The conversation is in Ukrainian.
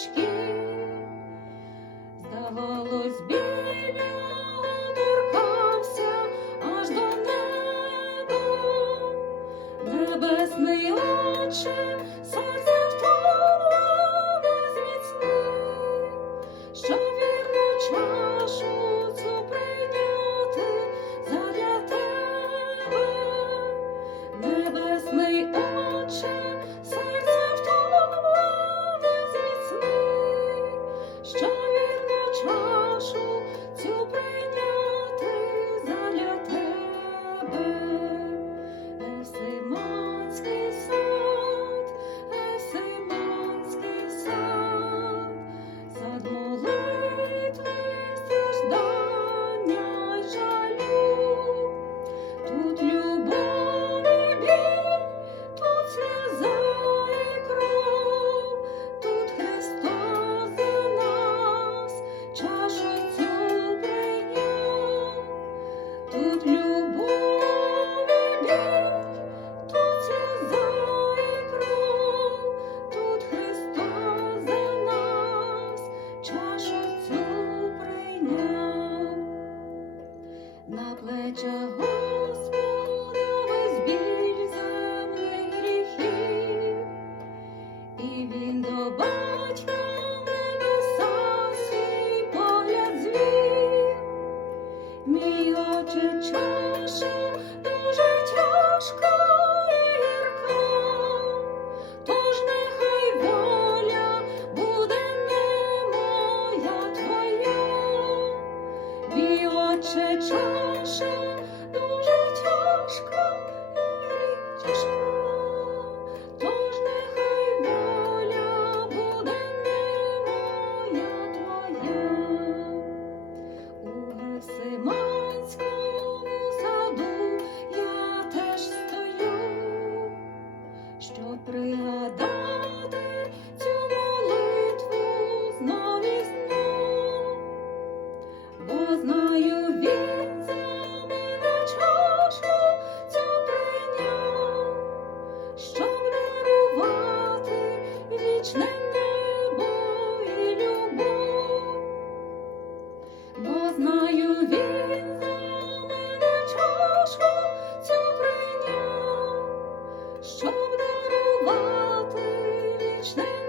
дочки, здавалось, біля торкався аж до неба, небесний очі. чашу цю прийняв, на плеча Господа без біль землі гріхів, і він до батька небеса свій погляд звів, мій очі чув. us. знаю, він цю прийняв, щоб дарувати вічне.